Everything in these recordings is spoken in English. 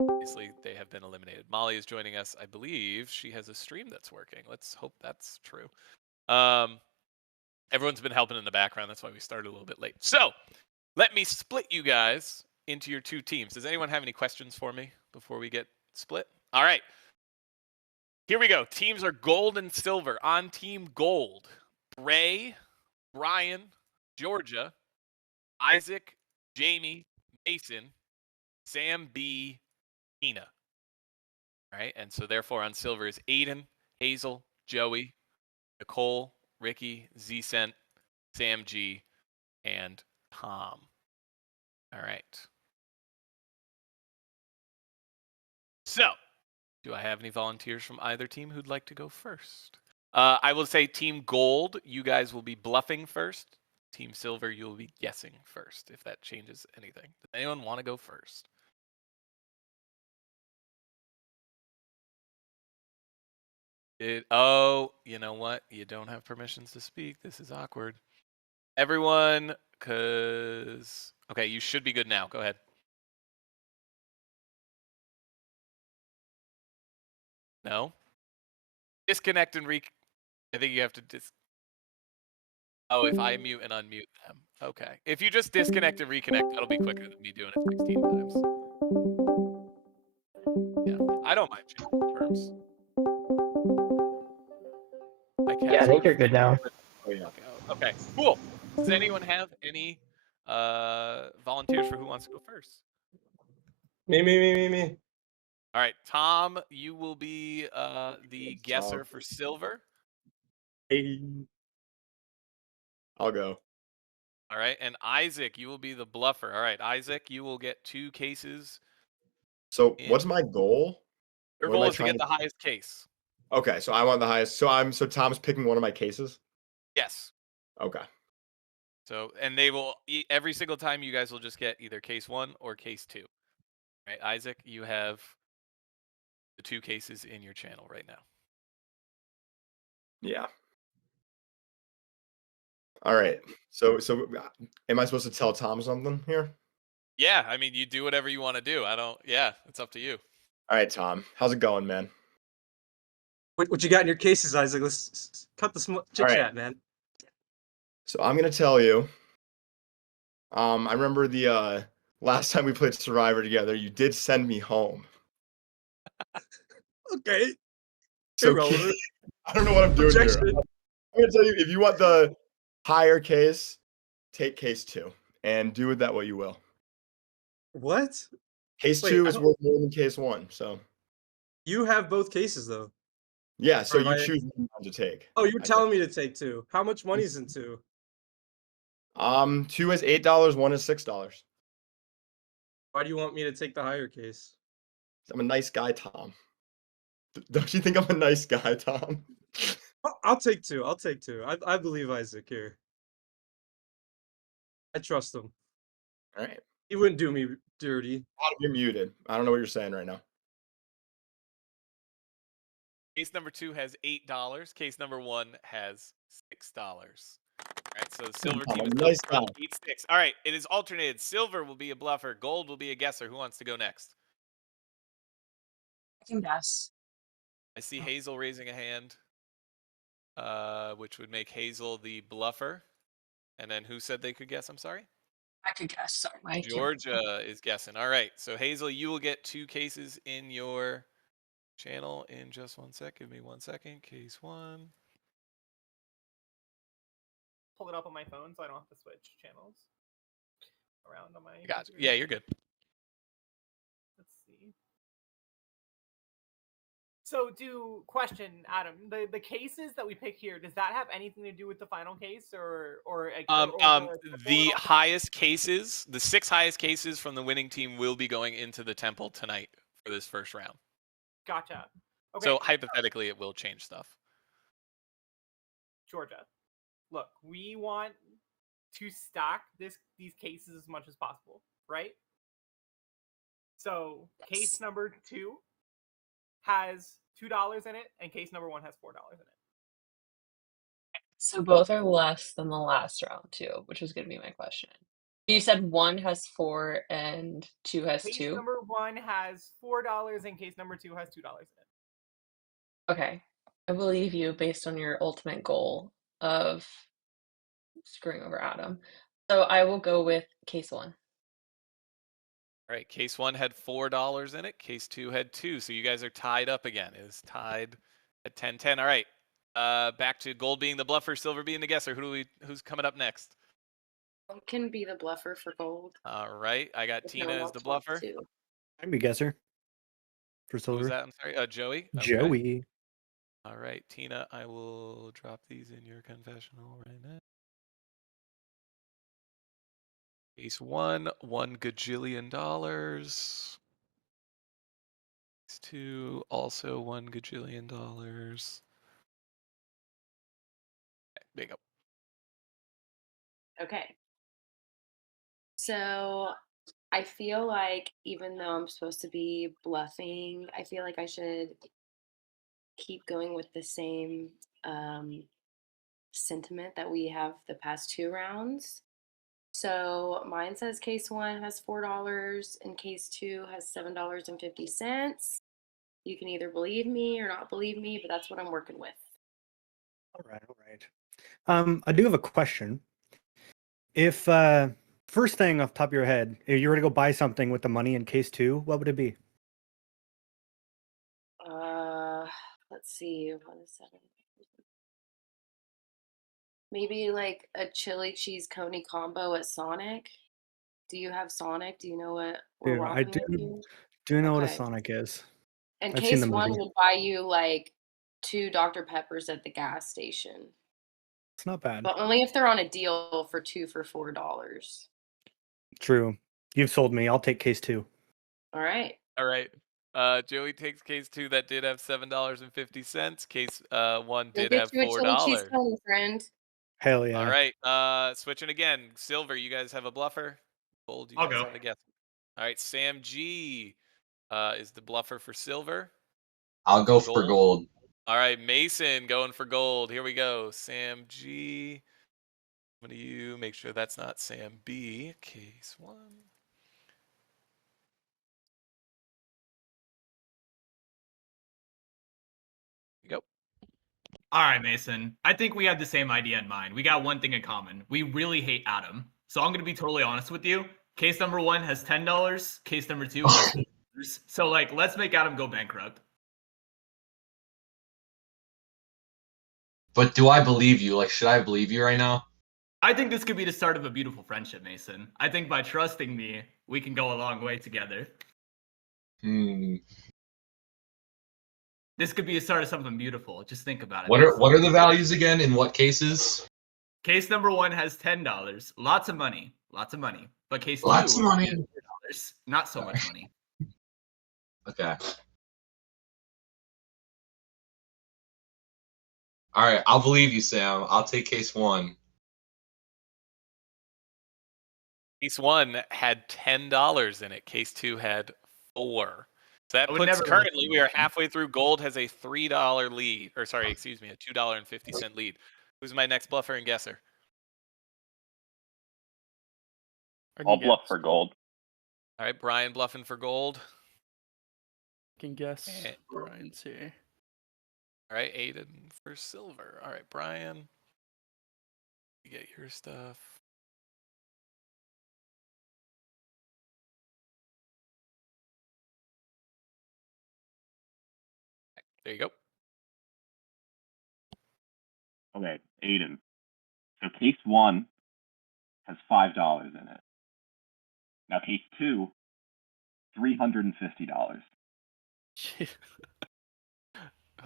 Obviously, they have been eliminated. Molly is joining us. I believe she has a stream that's working. Let's hope that's true. Everyone's been helping in the background. That's why we started a little bit late. So let me split you guys into your two teams. Does anyone have any questions for me before we get split? All right. Here we go. Teams are gold and silver. On team gold, Bray, Brian, Georgia, Isaac, Jamie, Mason, Sam B, Tina. All right. And so therefore on silver is Aiden, Hazel, Joey, Nicole, Ricky, Z-Cent, Sam G, and Tom. All right. So, do I have any volunteers from either team who'd like to go first? I will say Team Gold, you guys will be bluffing first. Team Silver, you'll be guessing first, if that changes anything. Does anyone want to go first? Oh, you know what? You don't have permissions to speak. This is awkward. Everyone, because... Okay, you should be good now. Go ahead. No? Disconnect and I think you have to Oh, if I mute and unmute them. Okay. If you just disconnect and reconnect, that'll be quicker than me doing it 16 times. Yeah, I don't mind changing terms. Yeah, I think you're good now. Oh, yeah. Okay, cool. Does anyone have any volunteers for who wants to go first? Me. All right, Tom, you will be the guesser for silver. Hey. I'll go. All right, and Isaac, you will be the bluffer. All right, Isaac, you will get 2 cases. So what's my goal? Your What am goal I is to get trying the highest case. Okay, so I want the highest. So Tom's picking one of my cases? Yes. Okay. So, and they will, every single time you guys will just get either case 1 or case 2. All right, Isaac, you have the 2 cases in your channel right now. Yeah. All right. So am I supposed to tell Tom something here? Yeah, I mean, you do whatever you want to do. Yeah, it's up to you. All right, Tom. How's it going, man? What you got in your cases, Isaac? Let's cut the chit chat, man. So I'm gonna tell you. I remember the last time we played Survivor together, you did send me home. Okay. So I don't know what I'm doing here. I'm gonna tell you, if you want the higher case, take case 2 and do with that what you will. What? Case 2 is worth more than case 1, so. You have both cases though. Yeah, so you choose one to take. Oh, you're telling me to take 2. How much money's in 2? 2 is $8, 1 is $6. Why do you want me to take the higher case? I'm a nice guy, Tom. Don't you think I'm a nice guy, Tom? I'll take 2. I'll take 2. I believe Isaac here. I trust him. All right. He wouldn't do me dirty. You're muted. I don't know what you're saying right now. Case number 2 has $8. Case number 1 has $6. All right, so the silver team is nice guy. 8-6. All right, it is alternated. Silver will be a bluffer. Gold will be a guesser. Who wants to go next? I can guess. I see Hazel raising a hand, which would make Hazel the bluffer. And then who said they could guess? I'm sorry? I could guess. Sorry, Georgia is guessing. All right, so Hazel, you will get 2 cases in your channel in just 1 sec. Give me 1 second. Case 1. Pull it up on my phone so I don't have to switch channels around on my. Gotcha. Yeah, you're good. Let's see. So, question, Adam, the cases that we pick here, does that have anything to do with the final case, or the highest cases, the 6 highest cases from the winning team will be going into the temple tonight for this first round. Gotcha. Okay. So hypothetically, it will change stuff. Georgia, look, we want to stack these cases as much as possible, right? So case number 2 has $2 in it, and case number 1 has $4 in it. So both are less than the last round too, which was going to be my question. You said 1 has 4 and 2 has Case 2? number 1 has $4 and case number 2 has $2 in it. Okay. I believe you based on your ultimate goal of screwing over Adam. So I will go with case 1. All right, case 1 had $4 in it. Case 2 had 2. So you guys are tied up again. It is tied at 10-10. All right. Back to gold being the bluffer, silver being the guesser. Who's coming up next? Who can be the bluffer for gold? All right. I got If Tina no one as the else wants bluffer. to. I'm a guesser for Who silver. was that? I'm sorry. Joey? Okay. Joey. All right, Tina, I will drop these in your confessional right now. Case 1, $1 gajillion. Case 2, also $1 gajillion. Okay, there you go. Okay. So I feel like even though I'm supposed to be bluffing, I feel like I should keep going with the same sentiment that we have the past 2 rounds. So mine says case 1 has $4 and case 2 has $7.50. You can either believe me or not believe me, but that's what I'm working with. All right. I do have a question. If first thing off the top of your head, if you were to go buy something with the money in case 2, what would it be? Let's see. What is 7? Maybe like a chili cheese coney combo at Sonic. Do you have Sonic? Do you know what we're Dude, I rocking into? do know what a Okay. Sonic is. And I've seen the case 1 movie. would buy you like 2 Dr. Peppers at the gas station. It's not bad. But only if they're on a deal for 2 for $4. True. You've sold me. I'll take case 2. All right. All right. Joey takes case 2 that did have $7.50. Case 1 Go did get have you a chili cheese $4. coney, friend. Hell yeah. All right. Switching again. Silver, you guys have a bluffer. Gold, you I'll guys go. have a guess. All right. Sam G is the bluffer for silver. I'll go for gold. All right. Mason going for gold. Here we go. Sam G. I'm going to make sure that's not Sam B. Case 1. Go. All right, Mason. I think we have the same idea in mind. We got one thing in common. We really hate Adam. So I'm going to be totally honest with you. Case number 1 has $10. Case number 2 has $8. So, let's make Adam go bankrupt. But do I believe you? Should I believe you right now? I think this could be the start of a beautiful friendship, Mason. I think by trusting me, we can go a long way together. This could be a start of something beautiful. Just think about it. What are the values again? In what cases? Case number 1 has $10. Lots of money. Lots of money. But case 2 Lots of money. $4. Not so much money. Okay. All right, I'll believe you, Sam. I'll take case 1. Case 1 had $10 in it. Case 2 had $4. So that puts currently we are halfway through. Gold has a $3 lead, or sorry, excuse me, a $2.50 lead. Who's my next bluffer and guesser? I'll bluff for gold. All right, Brian bluffing for gold. Can guess Brian's here. All right, Aiden for silver. All right, Brian, you get your stuff. There you go. Okay, Aiden. So case 1 has $5 in it. Now case 2, $350.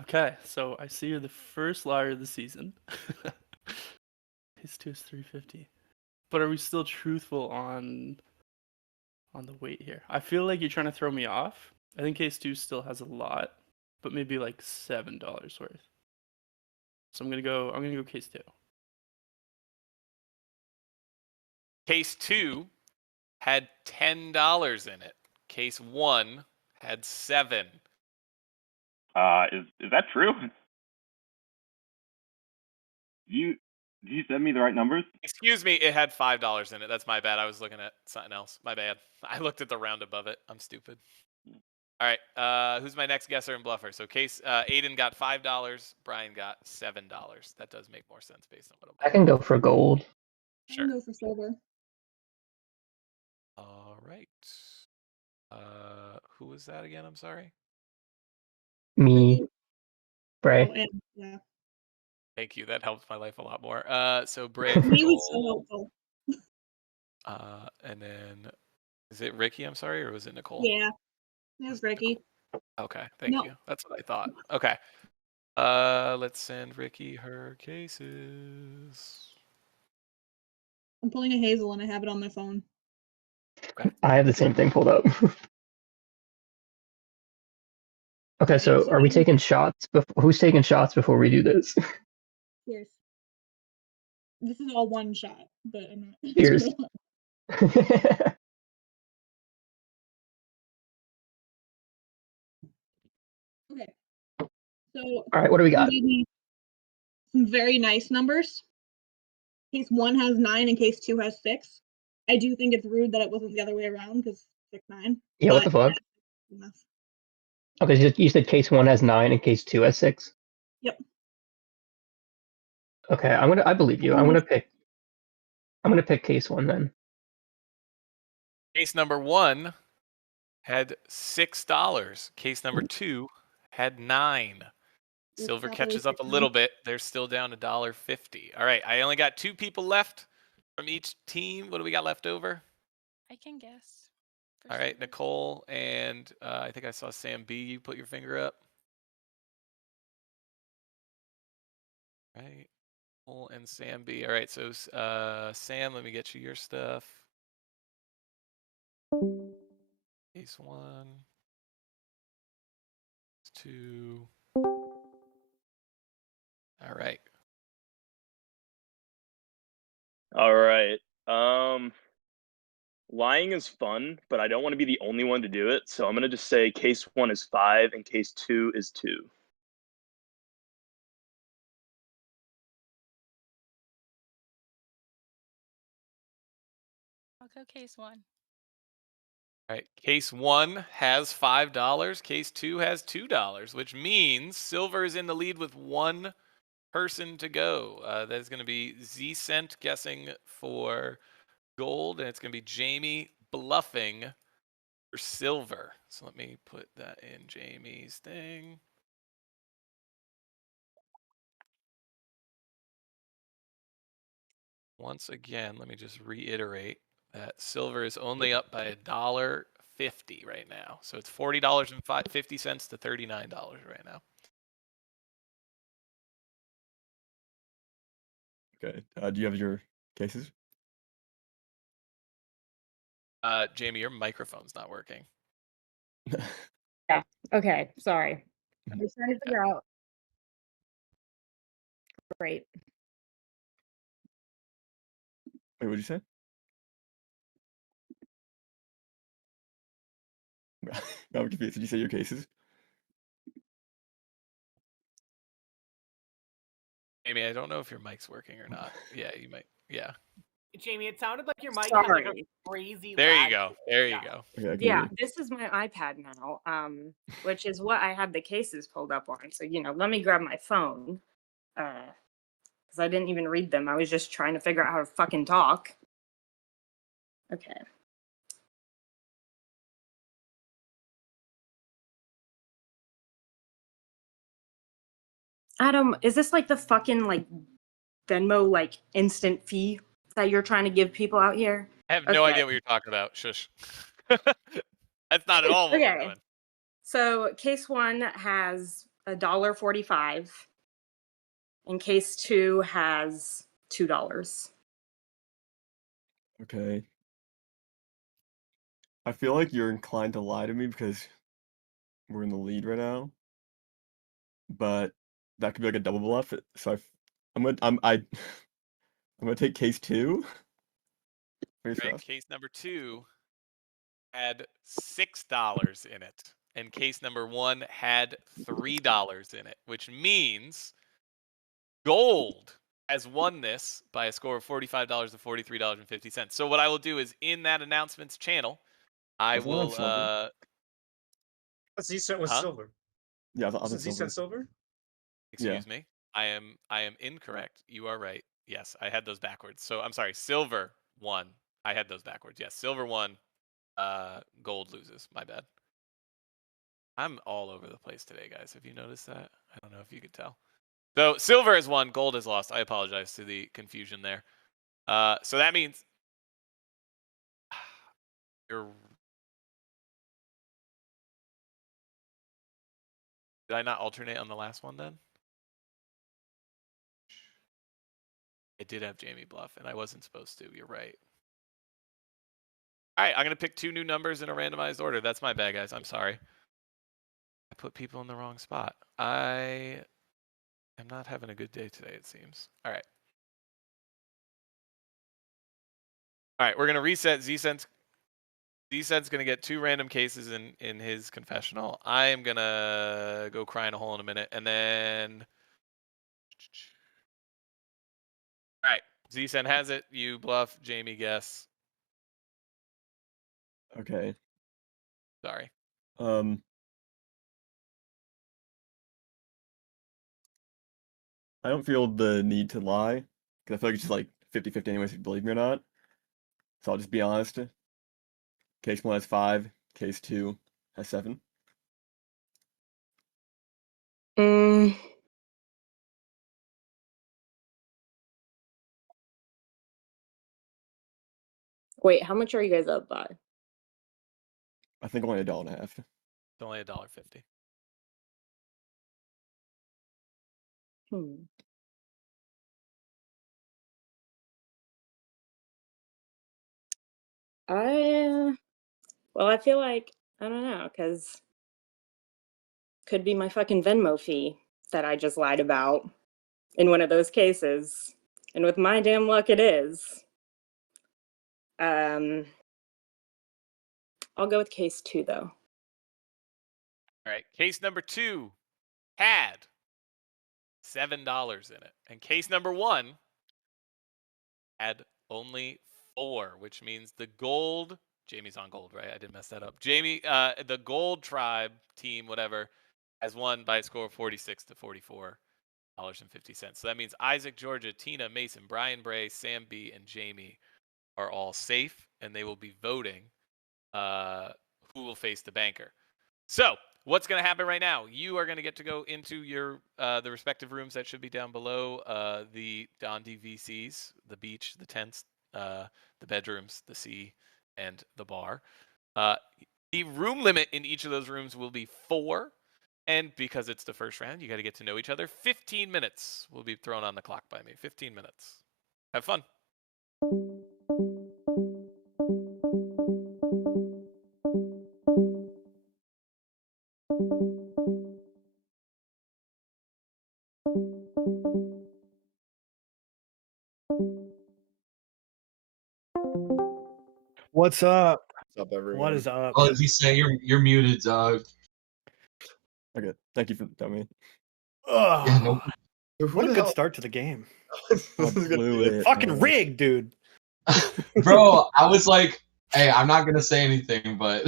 Okay, so I see you're the first liar of the season. Case 2 is 350. But are we still truthful on the weight here? I feel like you're trying to throw me off. I think case 2 still has a lot, but maybe like $7 worth. So I'm gonna go case 2. Case 2 had $10 in it. Case 1 had 7. Is that true? Did you send me the right numbers? Excuse me, it had $5 in it. That's my bad. I was looking at something else. My bad. I looked at the round above it. I'm stupid. All right. Who's my next guesser and bluffer? So Aiden got $5. Brian got $7. That does make more sense based on what I'm. I can go for gold. Sure. I can go for silver. All right. Who was that again? I'm sorry. Me, Bray. Oh, and, yeah. Thank you. That helps my life a lot more. So Bray for Me was so gold. helpful. And then is it Ricky? I'm sorry, or was it Nicole? Yeah, it was Ricky. Okay, thank No. you. That's what I thought. Okay. Let's send Ricky her cases. I'm pulling a Hazel and I have it on my phone. I have the same thing pulled up. Okay, so are we taking shots? Who's taking shots before we do this? Cheers. This is all one shot, but I'm not. Cheers. Okay. So All right, what do we got? gave me some very nice numbers. Case 1 has 9 and case 2 has 6. I do think it's rude that it wasn't the other way around because 6, 9. Yeah, what the fuck? Okay, so you said case 1 has 9 and case 2 has 6? Yep. Okay, I believe you. I'm gonna pick case 1 then. Case number 1 had $6. Case number 2 had 9. Silver catches up a little bit. They're still down $1.50. All right, I only got 2 people left from each team. What do we got left over? I can guess. All right, Nicole and I think I saw Sam B. You put your finger up. All right, Nicole and Sam B. All right, so Sam, let me get you your stuff. Case 1. 2. All right. All right. Lying is fun, but I don't want to be the only one to do it, so I'm gonna just say case 1 is 5 and case 2 is 2. I'll go case 1. All right, case 1 has $5. Case 2 has $2, which means Silver is in the lead with 1 person to go. That is going to be Z-Cent guessing for gold, and it's going to be Jamie bluffing for silver. So let me put that in Jamie's thing. Once again, let me just reiterate that silver is only up by $1.50 right now. So it's $40.50 to $39 right now. Okay. Do you have your cases? Jamie, your microphone's not working. Yeah. Okay. Sorry. I'm just trying to figure out. Great. Wait, what did you say? I'm confused. Did you say your cases? Jamie, I don't know if your mic's working or not. Yeah, you might. Yeah. Jamie, it sounded like your mic had like a Sorry. crazy. There lag. you go. There you go. Yeah, this is my iPad now, which is what I had the cases pulled up on. So, let me grab my phone, because I didn't even read them. I was just trying to figure out how to fucking talk. Okay. Adam, is this like the fucking Venmo instant fee that you're trying to give people out here? I have no idea what you're talking about. Shush. That's not at all what we're doing. So case 1 has $1.45, and case 2 has $2. Okay. I feel like you're inclined to lie to me because we're in the lead right now. But that could be like a double bluff. So I'm gonna take case 2. Right, case number 2 had $6 in it, and case number 1 had $3 in it, which means gold has won this by a score of $45 to $43.50. So what I will do is in that announcements channel, I Was that on will silver? Z sent was Huh? silver. Yeah, I thought Wasn't Z silver. sent silver? Excuse me. I am incorrect. You are right. Yes, I had those backwards. So I'm sorry. Silver won. I had those backwards. Yes, silver won. Gold loses. My bad. I'm all over the place today, guys. Have you noticed that? I don't know if you could tell. So silver has won. Gold has lost. I apologize to the confusion there. So that means you're. Did I not alternate on the last one then? I did have Jamie Bluff, and I wasn't supposed to. You're right. All right, I'm going to pick 2 new numbers in a randomized order. That's my bad, guys. I'm sorry. I put people in the wrong spot. I am not having a good day today, it seems. All right. All right, we're going to reset. Z-Sense going to get 2 random cases in his confessional. I am going to go cry in a hole in a minute, and then... All right, Z-Sen has it. You bluff. Jamie guess. Okay. Sorry. I don't feel the need to lie because I feel like it's just like 50-50 anyways if you believe me or not. So I'll just be honest. Case 1 has 5. Case 2 has 7. Wait, how much are you guys up by? I think only $1.50. It's only $1.50. Well, I feel like I don't know, because could be my fucking Venmo fee that I just lied about in one of those cases, and with my damn luck, it is. I'll go with case 2 though. All right, case number 2 had $7 in it, and case number 1 had only 4, which means the gold. Jamie's on gold, right? I didn't mess that up. Jamie, the gold tribe team, whatever, has won by a score of 46 to $44.50. So that means Isaac, Georgia, Tina, Mason, Brian Bray, Sam B, and Jamie are all safe, and they will be voting who will face the banker. So what's going to happen right now? You are going to get to go into your the respective rooms that should be down below, the Dondi VCs, the beach, the tents, the bedrooms, the sea, and the bar. The room limit in each of those rooms will be 4. And because it's the first round, you got to get to know each other. 15 minutes will be thrown on the clock by me. 15 minutes. Have fun. What's up? What's up, everyone? What is up? Oh, he's saying you're muted, dog. Okay, thank you for telling me. Ugh. Yeah, no. What a good start to the game. Blew it. Fucking rigged, dude. Bro, I was like, hey, I'm not gonna say anything, but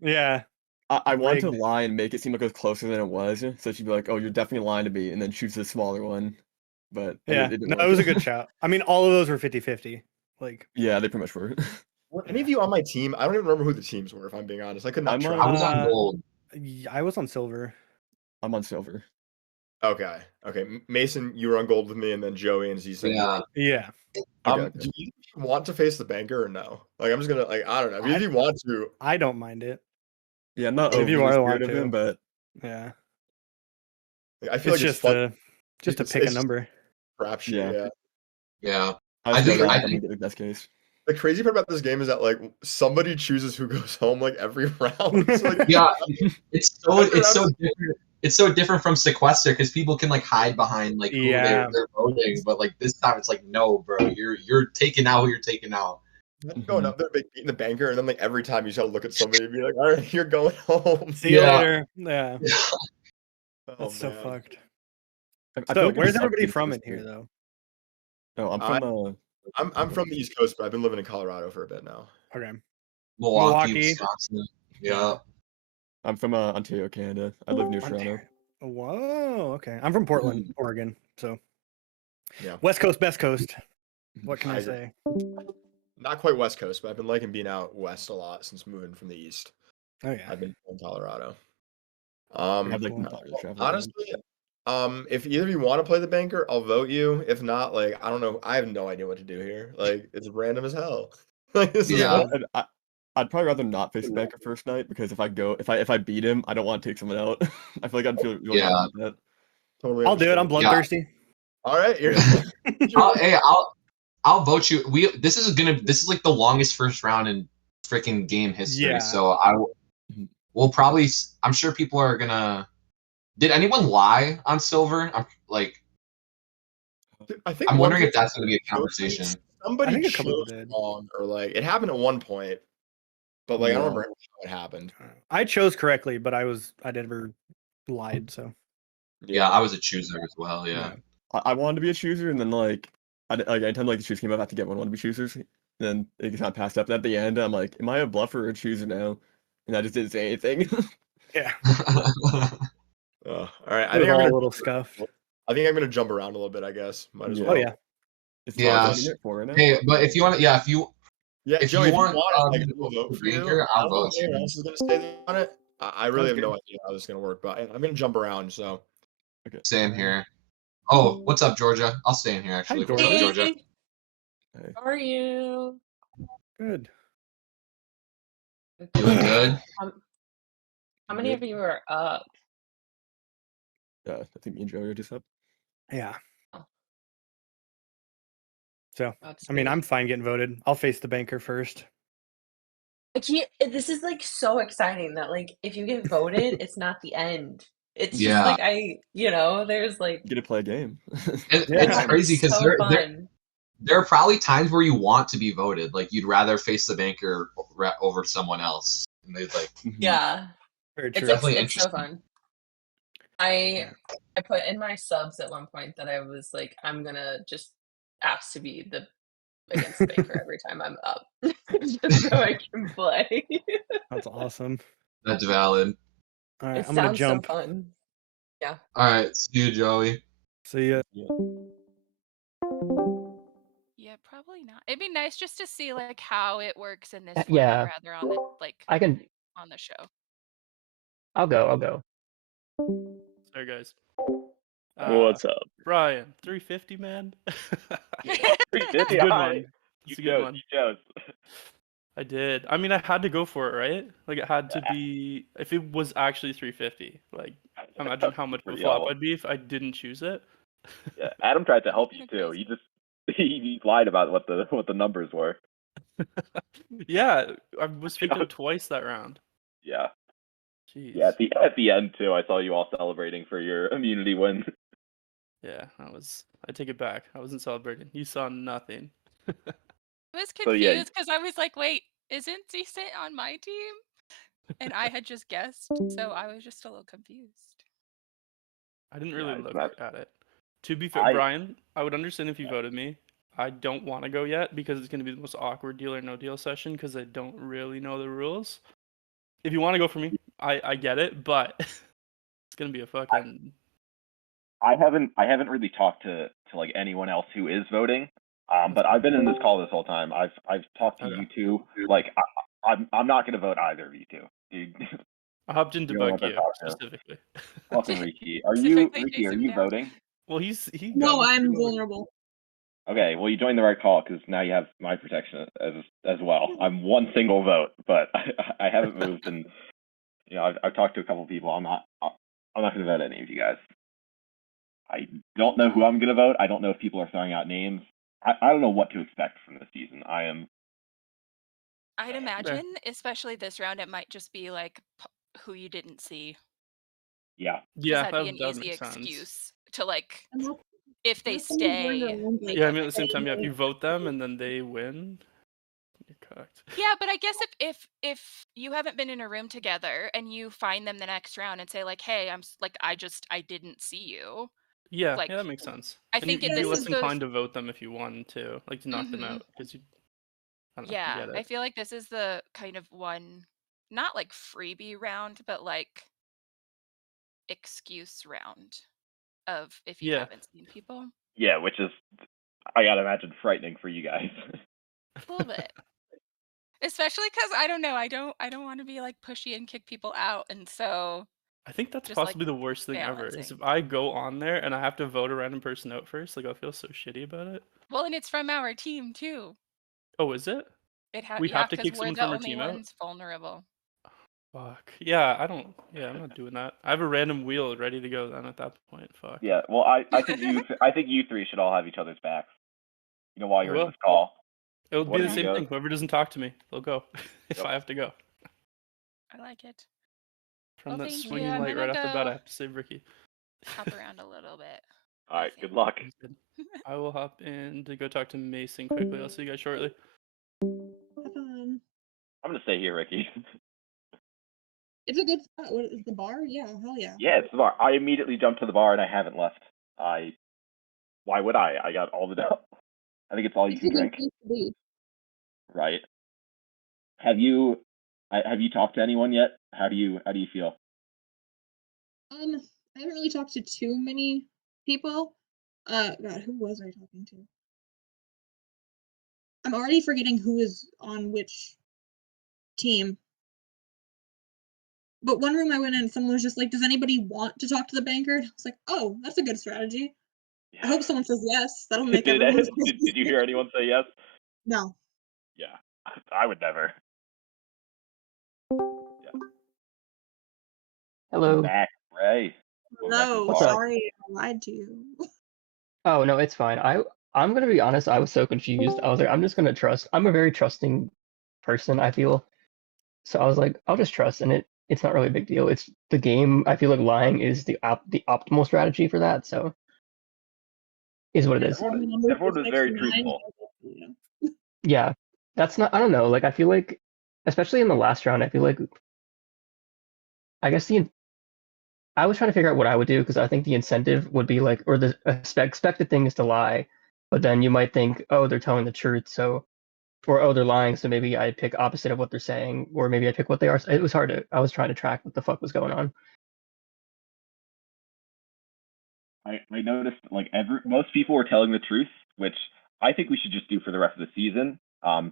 yeah. I wanted to lie and make it seem like it was closer than it was, so she'd be like, "Oh, you're definitely lying to me," and then choose the smaller one. But Yeah, it didn't no, work. it was a good shout. I mean, all of those were 50-50. Like, yeah, they pretty much were. Were any of you on my team? I don't even remember who the teams were, if I'm being honest. I could not track. I was on gold. I was on silver. I'm on silver. Okay. Mason, you were on gold with me, and then Joey and Z said you were on. Yeah. Okay. Do you want to face the banker or no? Like, I'm just gonna I don't know. If you want to, I don't mind it. Yeah, I'm not If overly you are scared want of him, to. but Yeah. I feel like it's just fun. just to pick a number. Crapshoot. Yeah. I think I I'm think gonna get the best case. The crazy part about this game is that like somebody chooses who goes home like every round. So, like, yeah, it's so different. It's so different from sequester because people can like hide behind like who they're voting, but like this time it's like no, bro, you're taking out who you're taking out. Going up there, beating the banker, and then like every time you just gotta look at somebody and be like, "All right, you're going home. See you later." Yeah. Oh, That's so man. fucked. I feel So, like it where's sucks everybody being from so in here, scared. though? Oh, I'm from I'm from the East Coast, but I've been living in Colorado for a bit now. Okay. Milwaukee, Wisconsin. Yeah. I'm from Ontario, Canada. I live near Toronto. Whoa. Okay. I'm from Portland, Oregon. So. Yeah. West Coast, best coast. What can I agree. say? Not quite West Coast, but I've been liking being out west a lot since moving from the East. Oh yeah. I've been in Colorado. I'd like to travel. Honestly, if either of you want to play the banker, I'll vote you. If not, like I don't know, I have no idea what to do here. Like it's random as hell. Like this is I'd probably rather not face the banker first night because if I beat him, I don't want to take someone out. I feel like I'd feel really bad about that. Totally. I'll do it. I'm bloodthirsty. All right. You're I'll vote you. This is like the longest first round in freaking game history. Yeah. So we'll probably. I'm sure people are gonna. Did anyone lie on silver? I'm wondering if that's gonna be a conversation. Somebody chose wrong, or like it happened at one point, but like I don't remember how it happened. I chose correctly, but I never lied. So. Yeah, I was a chooser as well. Yeah. I wanted to be a chooser, and then anytime the choose came up, I had to get one to be choosers. And then it got passed up. And at the end, I'm like, am I a bluffer or a chooser now? And I just didn't say anything. Yeah. All right. I think I'm a little scuffed. I think I'm gonna jump around a little bit. I guess might as well. Oh yeah. Yeah. Hey, but if you want to, if you Joey, if you want, like, I'll vote for you. Banker, I'll vote. Anyone else is gonna say on it? I really have no idea how this is gonna work, but I'm gonna jump around. So. Okay. Same here. Oh, what's up, Georgia? I'll stay in here actually. What's up, Georgia? Hey. How are you? Good. Doing good. How many of you are up? I think me and Joey are just up. Yeah. Oh. So, I mean, I'm fine getting voted. I'll face the banker first. This is like so exciting that like if you get voted, it's not the end. It's just Yeah. like there's like you get to play a game. It's crazy because so there are probably times where you want to be voted, like you'd rather face the banker over someone else. And they like yeah, very it's true. definitely it's so fun. I put in my subs at one point that I was like, I'm gonna just ask to be against the banker every time I'm up, just so I can play. That's awesome. That's valid. All right, It I'm gonna sounds jump. so fun. Yeah. All right, see you, Joey. See ya. Yeah, probably not. It'd be nice just to see like how it works in this format yeah. rather on the on the show. I'll go. Sorry, guys. What's up, Brian? 350, man. 350. Good one. You It's a good one. You chose. I did. I mean, I had to go for it, right? Like, it had to be. If it was actually 350, like, imagine how much of a flop I'd be if I didn't choose it. Yeah, Adam tried to help you too. He lied about what the numbers were. Yeah, I was picked up twice that round. Yeah. Jeez. Yeah, at the end too, I saw you all celebrating for your immunity win. Yeah, I take it back. I wasn't celebrating. You saw nothing. I was So, yeah. confused because I was like, wait, isn't Decent on my team? And I had just guessed, so I was just a little confused. I didn't really look at it. To be fair, Brian, I would understand if you voted me. I don't want to go yet because it's going to be the most awkward deal or no deal session because I don't really know the rules. If you want to go for me, I get it, but it's going to be a fucking... I haven't really talked to like anyone else who is voting. But I've been in this call this whole time. I've talked to you two. Like I'm not gonna vote either of you two. I hopped in to bug you specifically. Welcome, Ricky. Are you voting? Well, No, I'm vulnerable. Okay, well you joined the right call because now you have my protection as well. I'm one single vote, but I haven't moved, and I've talked to a couple people. I'm not gonna vote any of you guys. I don't know who I'm gonna vote. I don't know if people are throwing out names. I don't know what to expect from this season. I'd imagine, especially this round, it might just be like who you didn't see. Yeah. Yeah, that'd be an easy excuse to like if they stay. Yeah, I mean at the same time, yeah, if you vote them and then they win, you're cooked. Yeah, but I guess if you haven't been in a room together and you find them the next round and say like, hey, I didn't see you. Yeah, Like, yeah, that makes sense. I And think you'd be this less is the inclined to vote them if you won too, like to knock them Mhm. out because you. I don't know. Yeah, You get I it. feel like this is the kind of one, not like freebie round, but like excuse round of if you Yeah. haven't seen people. Yeah, which is, I gotta imagine, frightening for you guys. A little bit. Especially because I don't know, I don't want to be like pushy and kick people out, and so I think that's just like possibly the worst thing ever. Is balancing. if I go on there and I have to vote a random person out first, like I'll feel so shitty about it. Well, and it's from our team too. Oh, is it? We We have to because kick we're someone the from our only team out. ones vulnerable. Fuck. Yeah, I don't. Yeah, I'm not doing that. I have a random wheel ready to go. Then at that point, fuck. Yeah, well, I think you three should all have each other's backs. You know, while I you're in will. this call. It'll One be of the you same goes. thing. Whoever doesn't talk to me, they'll go if Yep. I have to go. I like it. From Well, that thank you. swinging I'm light gonna right off the bat, go I have to save Ricky. hop around a little bit. All right, good luck. Sounds good. I will hop in to go talk to Mason quickly. I'll see you guys shortly. Have fun. I'm gonna stay here, Ricky. It's a good spot. What is the bar? Yeah, hell yeah. Yeah, it's the bar. I immediately jumped to the bar and I haven't left. Why would I? I got all the dough. I think it's all you It's a can good drink. place to be. Right. Have you talked to anyone yet? How do you feel? I haven't really talked to too many people. God, who was I talking to? I'm already forgetting who is on which team. But one room I went in, someone was just like, "Does anybody want to talk to the banker?" I was like, "Oh, that's a good strategy." I hope someone says yes. That'll make did everyone's you hear anyone say yes? No. Yeah, I would never. Hello. Back, Ray. Welcome back to the No, What's up? sorry, I lied to you. Oh no, it's fine. I'm gonna be honest. I was so confused. I was like, I'm just gonna trust. I'm a very trusting person. I feel. So I was like, I'll just trust, and it's not really a big deal. It's the game. I feel like lying is the optimal strategy for that. So is what it is. Everyone was very truthful. Yeah, that's not. I don't know. Like I feel like, especially in the last round, I feel like. I guess I was trying to figure out what I would do because I think the incentive would be like, or the expected thing is to lie, but then you might think, oh, they're telling the truth, so, or oh, they're lying, so maybe I pick opposite of what they're saying, or maybe I pick what they are. It was hard to. I was trying to track what the fuck was going on. I noticed like most people were telling the truth, which I think we should just do for the rest of the season.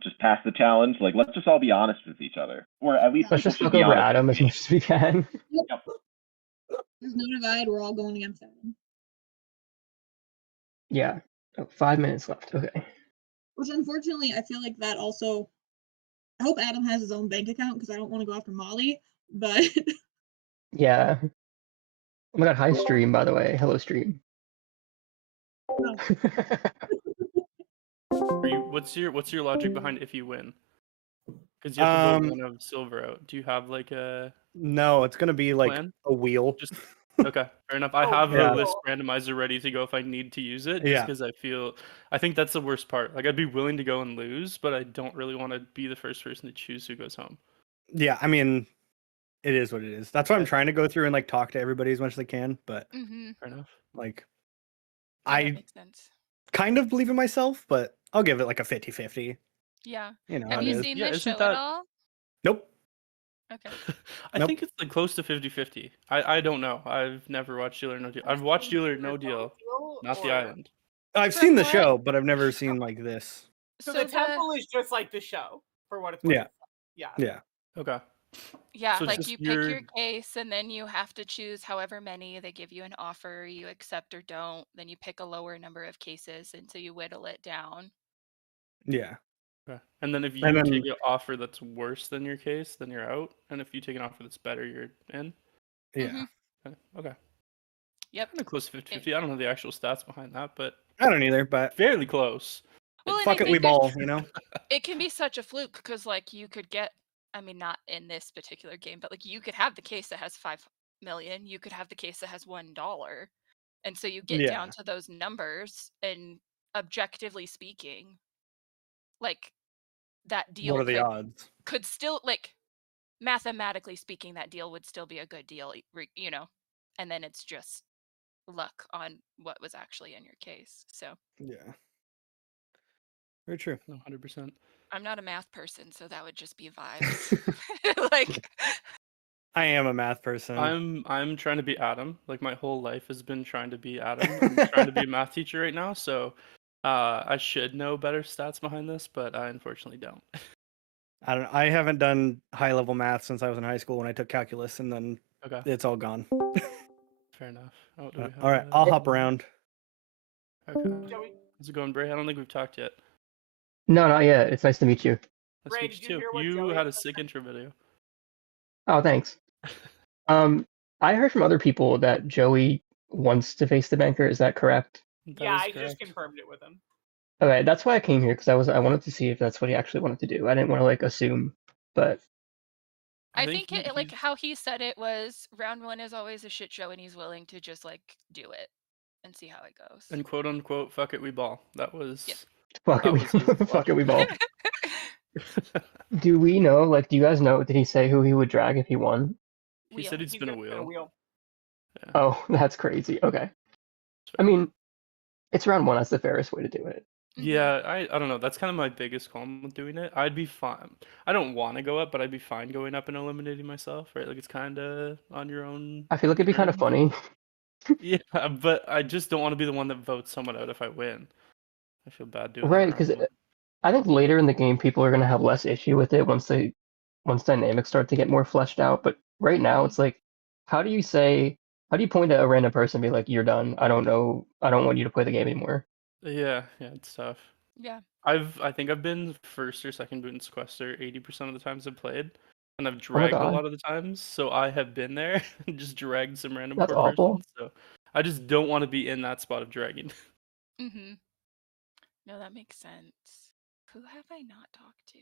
Just pass the challenge. Like, let's just all be honest with each other, or at least Let's people just should fuck be over honest Adam with as me. much as we can. Yep. There's no divide. We're all going against Adam. Yeah. Oh, 5 minutes left. Okay. Which unfortunately, I feel like that also. I hope Adam has his own bank account because I don't want to go after Molly. But Yeah. Oh my god, hi stream, by the way. Hello stream. What's your logic behind if you win? Because you have to vote one of silver out. Do you have like a No, it's gonna be like plan? a wheel. Just okay, fair enough. I Oh, have yeah. a list randomizer ready to go if I need to use it. Just Yeah. because I think that's the worst part. Like I'd be willing to go and lose, but I don't really want to be the first person to choose who goes home. Yeah, I mean, it is what it is. That's why I'm trying to go through and like talk to everybody as much as I can. But Fair enough. like, Yeah, that I makes sense. kind of believe in myself, but I'll give it like a 50-50. Yeah. You know, Have it you is. seen Yeah, this show isn't at that- all? Nope. Okay. I Nope. think it's like close to 50-50. I don't know. I've never watched Deal or No Deal. I've watched Deal or No Deal, not The or- Island. I've For seen the what? show, but I've never seen like this. So, So the the- temple is just like the show, for what it's worth. Yeah. Yeah. Yeah. Okay. Yeah, So it's like just you pick your case and then you have to choose however many. They give you an offer, you accept or don't. Then you pick a lower number of cases until you whittle it down. Yeah. Okay. And then if you And then- take an offer that's worse than your case, then you're out. And if you take an offer that's better, you're in. Yeah. Okay. Yep. Kind of close to 50-50. I don't know the actual stats behind that, but I don't either, but fairly close. Well, and fuck I it, we think there's- ball, you know? It can be such a fluke because, like, you could get, I mean, not in this particular game, but like you could have the case that has 5 million, you could have the case that has $1. And so you get down Yeah. to those numbers, and objectively speaking, like that deal What are the odds? could still, like, mathematically speaking, that deal would still be a good deal, you know, and then it's just luck on what was actually in your case. So Yeah. Very true. No, 100%. I'm not a math person, so that would just be vibes. Like I am a math person. I'm trying to be Adam. Like my whole life has been trying to be Adam. I'm trying to be a math teacher right now, so I should know better stats behind this, but I unfortunately don't. I don't. I haven't done high level math since I was in high school when I took calculus, and then Okay. it's all gone. Fair enough. Oh, do we have All right, I'll hop around. Okay. How's it going, Bray? I don't think we've talked yet. No, not yet. It's nice to meet you. Nice to Bray, meet did you you too. hear what You Joey had had a sick intro video. Oh, thanks. I heard from other people that Joey wants to face the banker. Is that correct? Yeah, I just confirmed it with him. Okay, that's why I came here because I wanted to see if that's what he actually wanted to do. I didn't want to like assume, but I think it, like how he said it was round 1 is always a shit show and he's willing to just like do it and see how it goes. And quote unquote, fuck it, we ball. That was fuck it, that was his fuck it, we ball. logic. Do we know? Like, do you guys know? Did he say who he would drag if he won? He said he'd spin a wheel. Yeah. Oh, that's crazy. Okay. I mean, it's round 1. That's the fairest way to do it. Yeah, I don't know. That's kind of my biggest qualm with doing it. I'd be fine. I don't want to go up, but I'd be fine going up and eliminating myself, right? Like it's kind of on your own. I feel like it'd be kind of terms. funny. Yeah, but I just don't want to be the one that votes someone out if I win. I feel bad doing Right, that. because round 1. I think later in the game people are gonna have less issue with it once dynamics start to get more fleshed out. But right now it's like, how do you point at a random person and be like, you're done. I don't know. I don't want you to play the game anymore. Yeah, it's tough. Yeah. I think I've been first or second boot in sequester 80% of the times I've played, and I've Oh my dragged a God. lot of the times. So I have been there and just dragged some random That's poor awful. person. So I just don't want to be in that spot of dragging. Mhm. No, that makes sense. Who have I not talked to?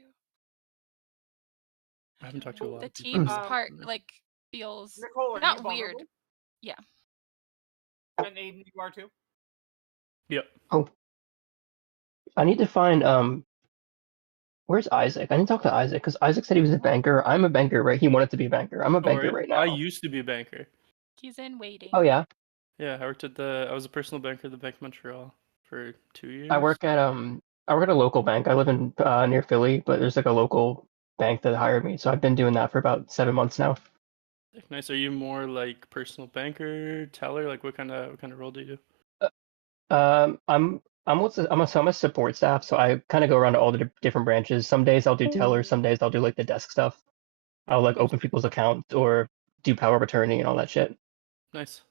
I haven't talked to a lot The of people. team's either. part like feels Nicole, are not you weird. vulnerable? Yeah. And Aiden, you are too. Yep. Oh, I need to find where's Isaac? I need to talk to Isaac because Isaac said he was a banker. I'm a banker, right? He wanted to be a banker. I'm a Don't banker worry. right I now. used to be a banker. He's in waiting. Oh yeah. Yeah, I was a personal banker at the Bank of Montreal for 2 years. I work at a local bank. I live in near Philly, but there's like a local bank that hired me. So I've been doing that for about 7 months now. Nice. Are you more like personal banker, teller? Like what kind of role do you do? I'm a support staff, so I kind of go around to all the different branches. Some days I'll do teller, some days I'll do like the desk stuff. I'll like open people's accounts or do power of attorney and all that shit. Nice.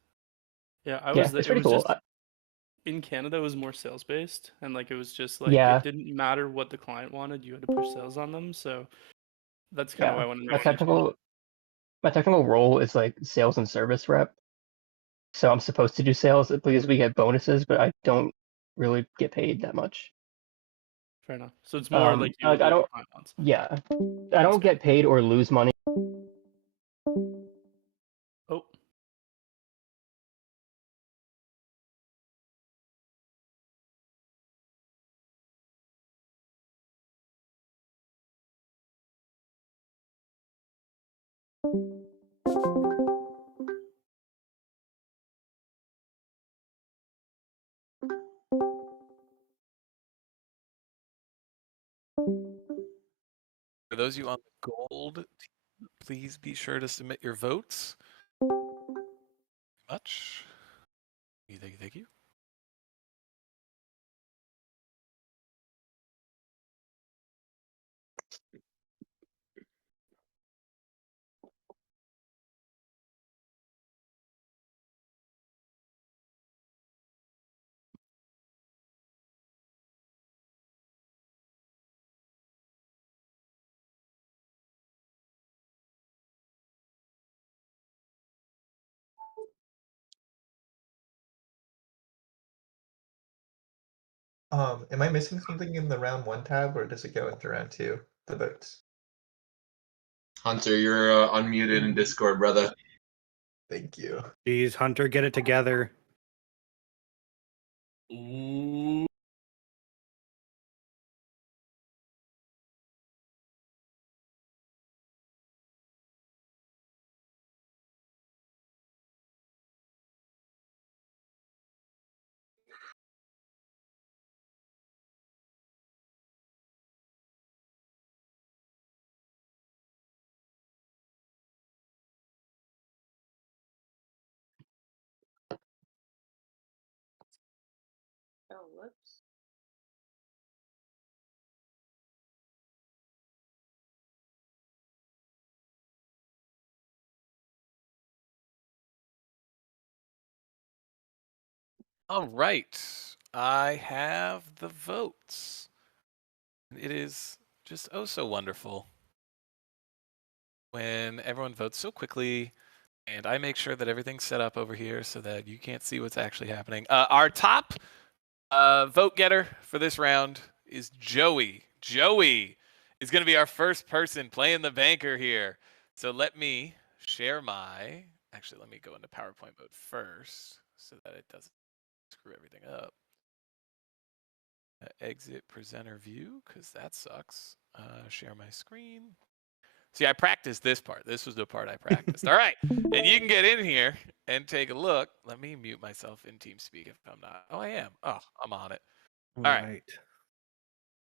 Yeah, I Yeah, was it's it pretty was cool. just in Canada it was more sales based and like it was just like Yeah. it didn't matter what the client wanted, you had to push sales on them. So that's kind of why Yeah, I went into my teaching. technical role is like sales and service rep. So I'm supposed to do sales because we get bonuses, but I don't really get paid that much. Fair enough. So it's more like you'll I do what the don't. client wants. Yeah, I don't get paid or lose money. Oh. For those of you on the gold team, please be sure to submit your votes. Much. Thank you. Am I missing something in the round 1 tab, or does it go into round 2? The votes. Hunter, you're unmuted in Discord, brother. Thank you. Jeez, Hunter, get it together. Ooh. All right. I have the votes. It is just oh so wonderful when everyone votes so quickly, and I make sure that everything's set up over here so that you can't see what's actually happening. Our top vote getter for this round is Joey. Joey is going to be our first person playing the banker here. So let me share my. Actually, let me go into PowerPoint mode first so that it doesn't screw everything up. Exit presenter view, because that sucks. Share my screen. See, I practiced this part. This was the part I practiced. All right. And you can get in here and take a look. Let me mute myself in TeamSpeak if I'm not. Oh, I am. Oh, I'm on it. All right.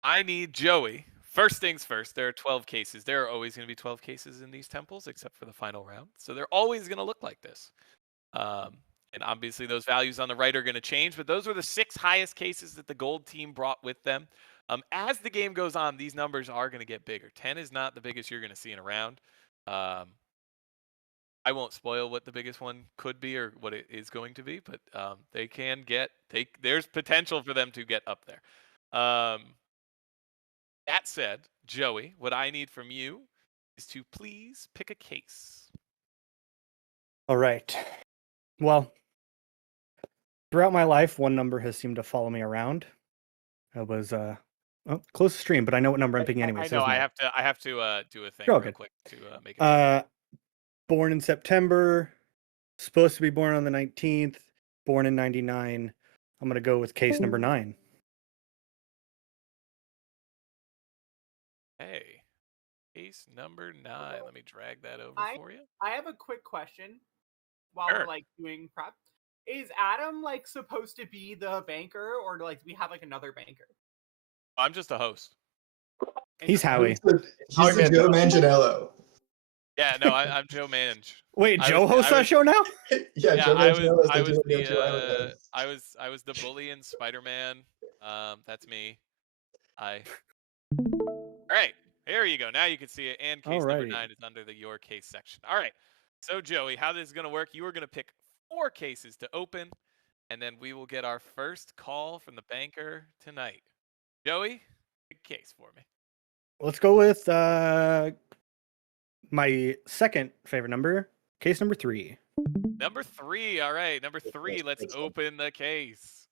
I need Joey. First things first, there are 12 cases. There are always going to be 12 cases in these temples, except for the final round. So they're always going to look like this. And obviously those values on the right are going to change, but those were the 6 highest cases that the gold team brought with them. As the game goes on, these numbers are going to get bigger. 10 is not the biggest you're going to see in a round. I won't spoil what the biggest one could be or what it is going to be, but they can get, there's potential for them to get up there. That said, Joey, what I need from you is to please pick a case. All right. Well, throughout my life, one number has seemed to follow me around. It was close to stream, but I know what number I'm picking anyway. I so know. it doesn't I have to do a thing Oh, real good. quick to make it. Born in September, supposed to be born on the 19th, born in 99. I'm going to go with case number 9. Hey, case number 9. Let me drag that over for you. I have a quick question while Sure. we're like doing prep. Is Adam like supposed to be the banker, or like do we have like another banker? I'm just a host. He's Howie. He's the Joe Manganiello. Yeah, no, I'm Joe Mange. Wait, Joe hosts that show now? Yeah, Joe Manganiello is the dude that Joe Island hosts. I was the bully in Spider-Man. That's me. All right, there you go. Now you can see it. And case number Alrighty. 9 is under the your case section. All right. So Joey, how this is gonna work? You are gonna pick 4 cases to open, and then we will get our first call from the banker tonight. Joey, pick a case for me. Let's go with my second favorite number, case number 3. Number 3. All right, number 3. Let's open the case.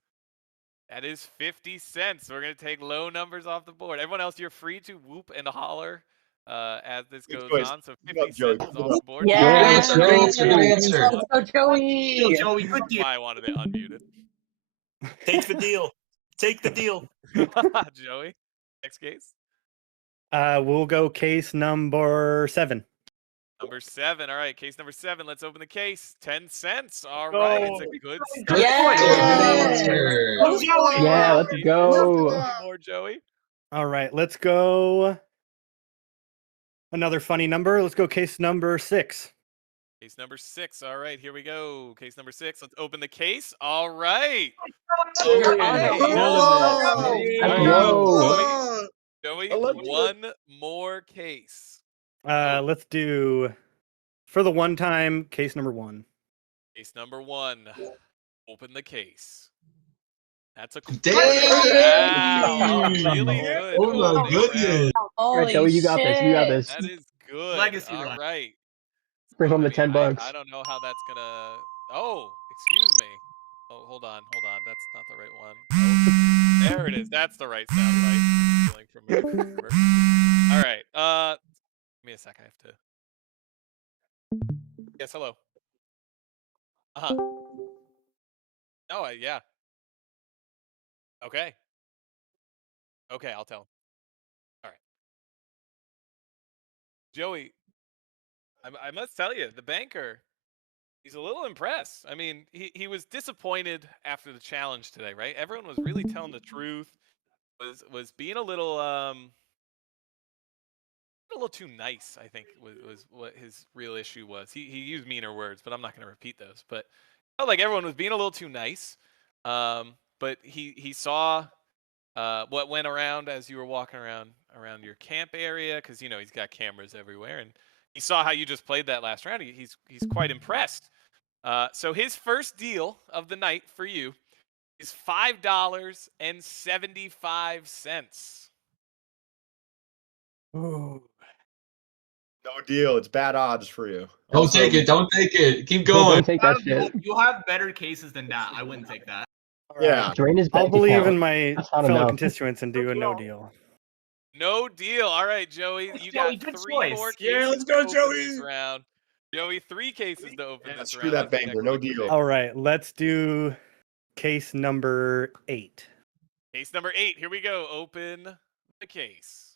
That is 50 cents. We're going to take low numbers off the board. Everyone else, you're free to whoop and holler as this goes on. So 50 cents is off the board. Yeah. Good answer. Let's go, Joey. Joey, good That's why I wanted it unmuted. Take the deal. Take the deal. Joey, next case. We'll go case number 7. Number 7. All right, case number 7. Let's open the case. 10 cents. All right, it's a good start. Yeah, let's go. More Joey. All right, let's go. Another funny number. Let's go case number 6. Case number 6. All right, here we go. Case number 6. Let's open the case. All right. Joey, one more case. Let's do, for the one time, case number 1. Case number 1. Open the case. That's a Damn! Wow, really good. Oh my goodness. All right, Joey, you got this. You got this. That is good. Legacy All run. right. Bring home the I mean, 10 bucks. I don't know how that's gonna. Oh, excuse me. Oh, hold on. That's not the right one. Oh, there it is. That's the right sound bite. Stealing from me. All right. Give me a sec. I have to. Yes. Hello. No. Yeah. Okay. Okay. I'll tell him. All right. Joey, I must tell you, the banker. He's a little impressed. I mean, he was disappointed after the challenge today, right? Everyone was really telling the truth. Was being a little too nice, I think was what his real issue was. He used meaner words, but I'm not going to repeat those. But I felt like everyone was being a little too nice. But he saw what went around as you were walking around your camp area, because you know he's got cameras everywhere, and he saw how you just played that last round. He's quite impressed. So his first deal of the night for you is $5.75. Ooh. No deal. It's bad odds for you. Don't Also, take it. Don't take it. Keep Yeah, going. don't take that shit. You'll have better cases than that. I wouldn't take that. Yeah. Drain his I'll bank believe account. in my That's not fellow enough. constituents and do a no deal. No deal. All right, Joey. You got Joey, good 3 more choice. cases Yeah, let's to go, open this Joey. round. Joey, 3 cases to open Yeah, this screw round. that Let's see banker. next No week. deal. All right, let's do case number 8. Case number 8. Here we go. Open the case.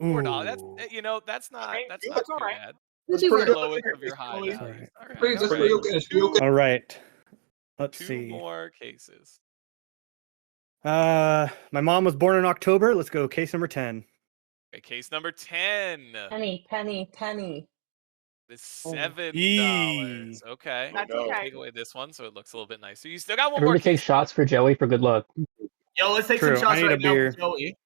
$4. That's Ooh. that's not That's too all right. bad. That's That's pretty the good. lowest of your high Sorry. values. All right. That's All pretty right. okay. That's pretty okay. All right. Let's 2 see. more cases. My mom was born in October. Let's go case number 10. Okay, case number 10 Penny, penny, penny. is $7. Yee. Okay. That's no. okay. Take away this one so it looks a little bit nicer. You still got one more Everybody take case. shots for Joey for good luck. Yo, let's take True, some I shots need a right now beer. for Joey.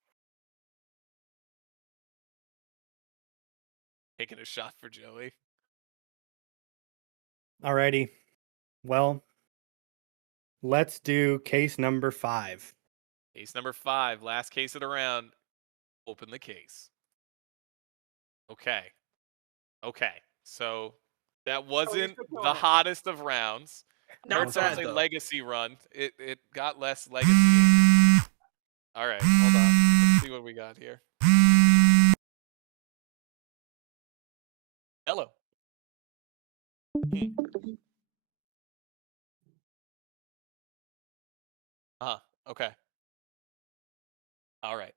Taking a shot for Joey. Alrighty. Well, let's do case number 5. Case number 5. Last case of the round. Open the case. Okay. So that wasn't the opponent. hottest of rounds. I Not heard someone bad, say though. legacy run. It got less legacy. All right, hold on. Let's see what we got here. Hello. Okay. All right.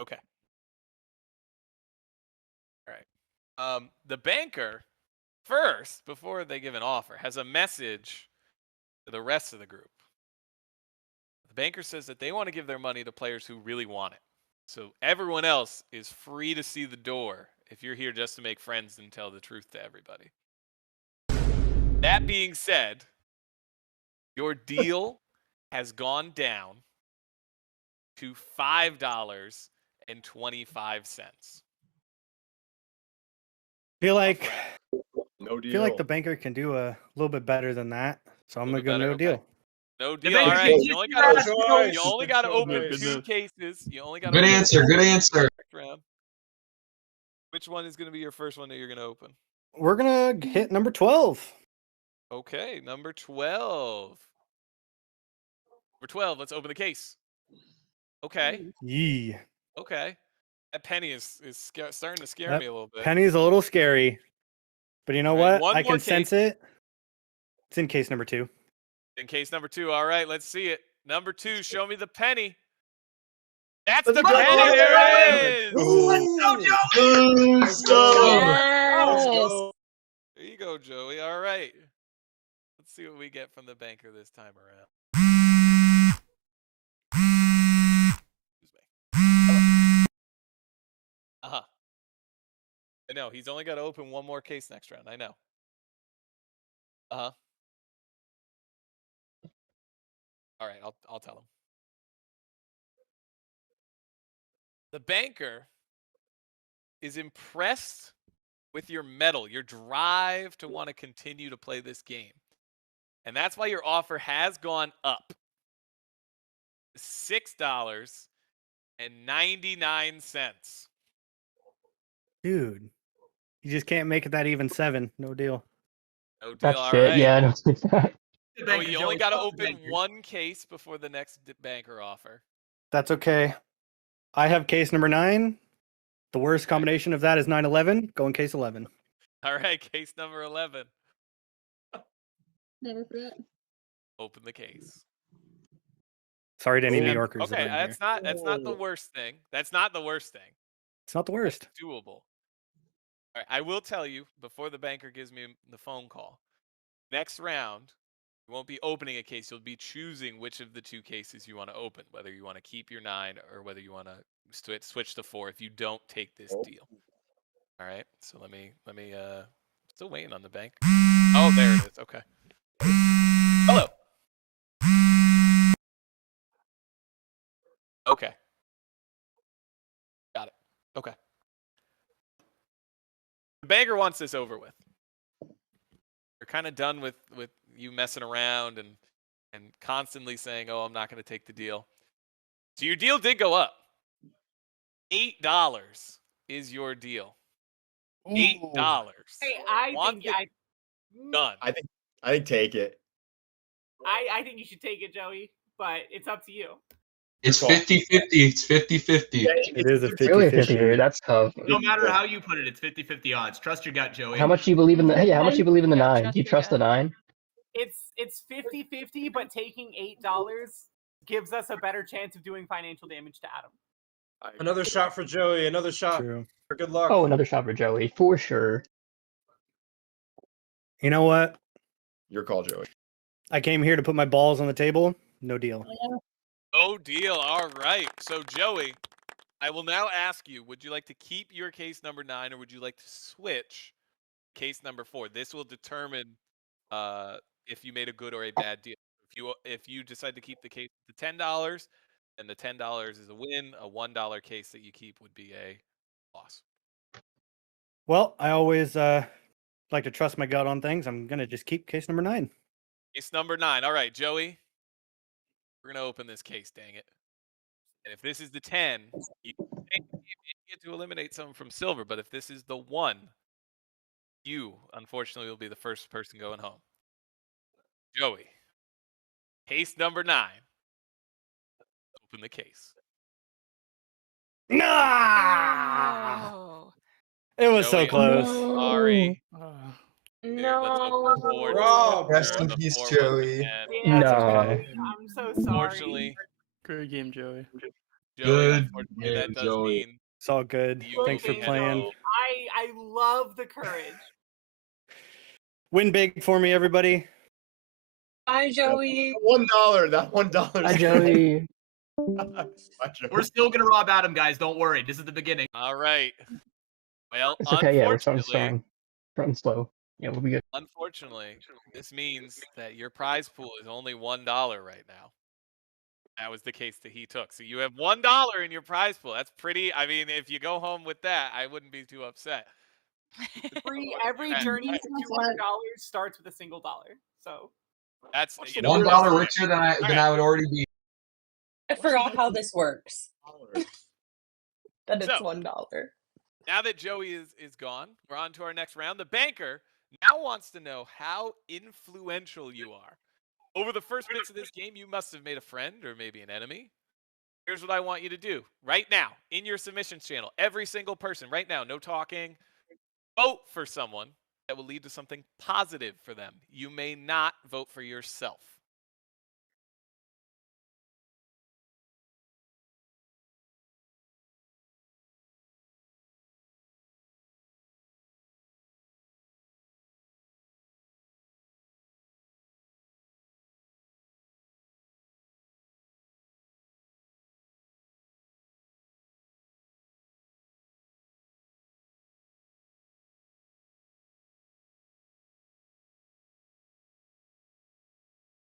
Okay. All right. The banker, first, before they give an offer, has a message to the rest of the group. The banker says that they want to give their money to players who really want it. So everyone else is free to see the door if you're here just to make friends and tell the truth to everybody. That being said, your deal has gone down to $5.25. Feel like No deal. feel like the banker can do a little bit better than that, so I'm A gonna little go bit no better? deal. No The deal. All banker right. can You kiss only your got ass, to Joey. you only got to open nice. 2 cases. You only got to Good open answer. 2 Good cases answer. next round. Which one is going to be your first one that you're going to open? We're gonna hit number 12. Okay, number 12. Number 12, let's open the case. Okay. Yee. Okay. That penny is starting to scare That me a little bit. penny's a little scary, but you know All right, what? one I more can sense case. it. It's in case number 2. In case number 2. All right, let's see it. Number 2, show me the penny. That's Let's the go, penny. Joey! There it is. Let's go, Joey! Let's go. Let's Yes. go. There you go, Joey. All right. Let's see what we get from the banker this time around. Uh-huh. I know. He's only got to open one more case next round. I know. Uh-huh. All right, I'll tell him. The banker is impressed with your mettle, your drive to want to continue to play this game. And that's why your offer has gone up. $6.99. Dude, you just can't make it that even 7. No deal. No deal. That's All shit. right. Yeah, I don't think that. The Oh, banker, you only Joey. got to Fuck the open banker. one case before the next banker offer. That's okay. I have case number 9. The worst combination of that is 9/11. Go in case 11. All right, case number 11. Never forget. Open the case. Sorry to any New And- Yorkers that okay, are in here. that's not the worst thing. That's not the worst thing. It's not the worst. That's doable. All right, I will tell you before the banker gives me the phone call. Next round, you won't be opening a case. You'll be choosing which of the 2 cases you want to open, whether you want to keep your 9 or whether you want to switch to 4 if you don't take this deal. All right, so let me still waiting on the bank. Oh, there it is. Okay. Hello. Okay. Got it. Okay. The banker wants this over with. We're kind of done with you messing around and constantly saying, "Oh, I'm not going to take the deal." So your deal did go up. $8 is your deal. $8. Hey, I Want think it done. I think take it. I think you should take it, Joey, but it's up to you. It's Good call. 50-50. It's 50-50. It is a Really 50-50. 50. That's tough. No matter how you put it, it's 50-50 odds. Trust your gut, Joey. How much do you believe in the? Hey, how much do you believe in the Yeah, 9? trust Do you your trust the gut. 9? It's 50-50, but taking $8 gives us a better chance of doing financial damage to Adam. Another shot for Joey. Another shot True. for good luck. Oh, another shot for Joey for sure. You know what? Your call, Joey. I came here to put my balls on the table. No deal. Oh, deal. All right. So, Joey, I will now ask you, would you like to keep your case number 9 or would you like to switch case number 4? This will determine if you made a good or a bad deal. If you decide to keep the case to $10 and the $10 is a win, a $1 case that you keep would be a loss. Well, I always like to trust my gut on things. I'm gonna just keep case number 9. Case number 9. All right, Joey, we're going to open this case, dang it. And if this is the 10, you get to eliminate someone from silver, but if this is the 1, you, unfortunately, will be the first person going home. Joey, case number 9. Open the case. Nah! Oh. It was Joey, so close. I'm sorry. Dude, let's open the 4. Rob. Rest in The peace, 4 once Joey. again. Yeah, No. Joey, I'm so sorry. Unfortunately, Great game, Joey. Joey, Good unfortunately, game, that does Joey. mean It's all good. you Thanks for will get playing. home. I love the courage. Win big for me, everybody. Bye, Joey. $1. That $1. Hi, Joey. Bye, Joey. We're still gonna rob Adam, guys. Don't worry. This is the beginning. All right. Well, It's okay. Yeah, we're starting unfortunately, strong. Starting slow. Yeah, we'll be good. unfortunately, this means that your prize pool is only $1 right now. That was the case that he took. So you have $1 in your prize pool. That's pretty. I mean, if you go home with that, I wouldn't be too upset. Every journey to $200 starts with a single dollar. So That's $1 richer than I would already be. I forgot how this works. That it's So, $1. now that Joey is gone, we're on to our next round. The banker now wants to know how influential you are. Over the first bits of this game, you must have made a friend or maybe an enemy. Here's what I want you to do right now in your submissions channel. Every single person right now, no talking. Vote for someone that will lead to something positive for them. You may not vote for yourself.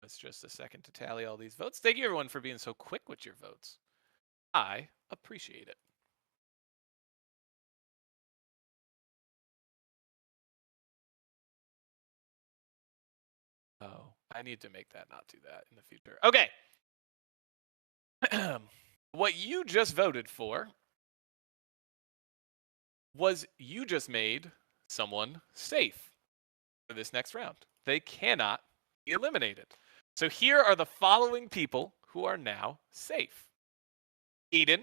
It's just a second to tally all these votes. Thank you, everyone, for being so quick with your votes. I appreciate it. Oh, I need to make that not do that in the future. Okay. What you just voted for was you just made someone safe for this next round. They cannot be eliminated. So here are the following people who are now safe: Eden,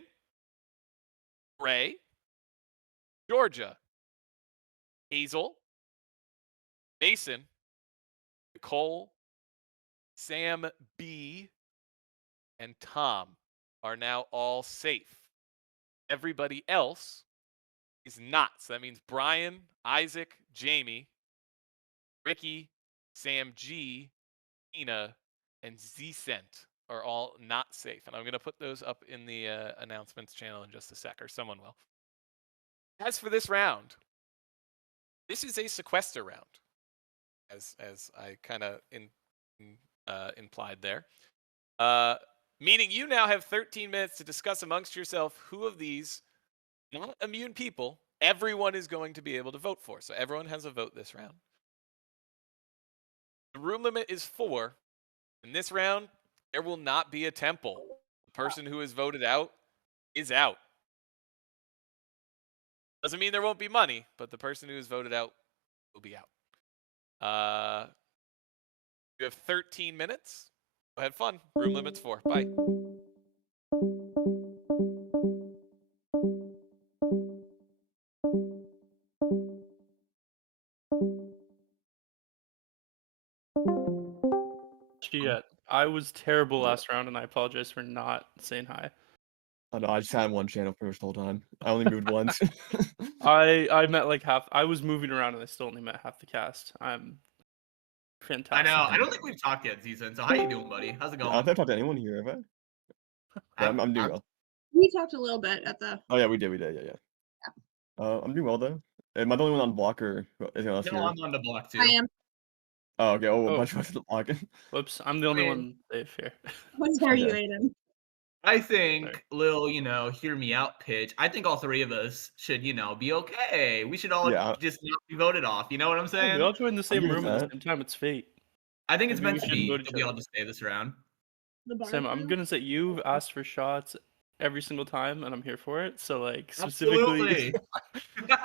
Ray, Georgia, Hazel, Mason, Nicole, Sam B, and Tom are now all safe. Everybody else is not. So that means Brian, Isaac, Jamie, Ricky, Sam G, Ina, and Z-Cent are all not safe. And I'm going to put those up in the announcements channel in just a sec, or someone will. As for this round, this is a sequester round, as I kind of implied there. Meaning you now have 13 minutes to discuss amongst yourself who of these not immune people everyone is going to be able to vote for. So everyone has a vote this round. The room limit is 4. In this round, there will not be a temple. The person who is voted out is out. Doesn't mean there won't be money, but the person who is voted out will be out. You have 13 minutes. Go have fun. Room limit's 4. Bye. Gia, I was terrible last round, and I apologize for not saying hi. Oh no, I just had one channel pretty much the whole time. I only moved once. I met like half. I was moving around, and I still only met half the cast. I'm fantastic. I know. I don't think we've talked yet, Zizan. So how you doing, buddy? How's it going? I haven't talked to anyone here, have I? Yeah, I'm doing well. We talked a little bit at the. Oh yeah, we did, yeah. I'm doing well though. Am I the only one on block or is anyone else No, here? I'm on the block too. I am. Oh, okay. Oh, a bunch of us are blocking. Whoops, I'm the only one safe here. What are you, Okay. Aiden? I think little, hear me out pitch. I think all 3 of us should, be okay. We should all Yeah. just not be voted off. You know what I'm saying? We all joined the same good room with at the that. same time. It's fate. I think it's Maybe meant we to should be vote that each we all other. just stay this round. The bar Sam, I'm crew? gonna say you've asked for shots every single time, and I'm here for it. So like specifically. Absolutely.